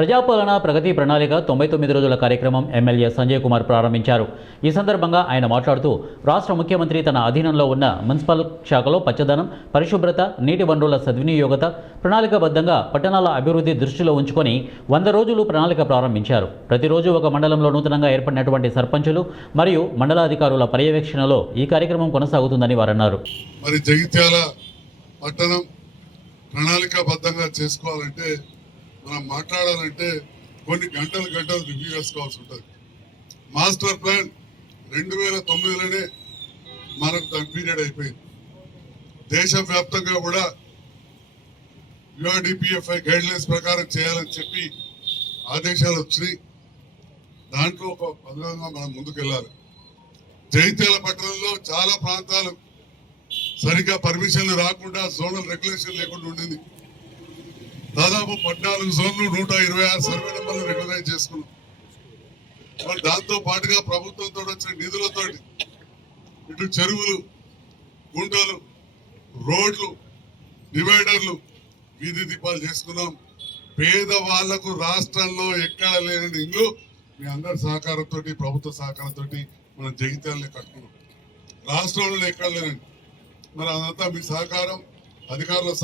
ప్రజాపాలన ప్రగతి ప్రణాళిక 99 రోజుల కార్యక్రమం ఎమ్మెల్యే సంజయ్ కుమార్ ప్రారంభించారు. ఈ సందర్భంగా ఆయన మాట్లాడుతూ రాష్ట్ర ముఖ్యమంత్రి తన అధీనంలో ఉన్న మున్సిపల్ శాఖలో పచ్చదనం, పరిశుభ్రత, నీటి వనరుల సద్వినియోగత, ప్రణాళికాబద్ధంగా పట్టణాల అభివృద్ధి దృష్టిలో ఉంచుకొని 100 రోజులు ప్రణాళిక ప్రారంభించారు. ప్రతిరోజు ఒక మండలంలో నూతనంగా ఏర్పడినటువంటి సర్పంచులు మరియు మండలాధికారుల పర్యవేక్షణలో ఈ కార్యక్రమం కొనసాగుతుందని వారన్నారు. మరి జగిత్యాల పట్టణం ప్రణాళికాబద్ధంగా చేసుకోవాలంటే, మనం మాట్లాడాలంటే కొన్ని గంటలు రివ్యూ చేసుకోవాల్సి ఉంటుంది. మాస్టర్ ప్లాన్ 2009లోనే మనకు దాని పీరియడ్ అయిపోయింది. దేశవ్యాప్తంగా కూడా URDPFI గైడ్ లైన్స్ ప్రకారం చేయాలని చెప్పి ఆదేశాలు వచ్చినాయి. దాంట్లో ఒక పద్ధతిగా మనం ముందుకెళ్ళాలి. జగిత్యాల పట్టణంలో చాలా ప్రాంతాలు సరిగ్గా పర్మిషన్లు రాకుండా జోనల్ రెగ్యులేషన్ లేకుండా ఉండింది. దాదాపు 14 జోన్లు 126 సర్వే నెంబర్లు రెగ్యులైజ్ చేసుకున్నాం. మరి దాంతో పాటుగా ప్రభుత్వంతో వచ్చిన నిధులతో ఇటు చెరువులు, గుంటలు, రోడ్లు, డివైడర్లు, వీధి దీపాలు చేసుకున్నాం. పేదవాళ్లకు రాష్ట్రంలో ఎక్కడ లేని ఇల్లు మీ అందరి సహకారంతో, ప్రభుత్వ సహకారంతో మనం జగిత్యాలని కట్టుకున్నాం. రాష్ట్రంలో ఎక్కడ లేనండి. మరి అదంతా మీ సహకారం, అధికారుల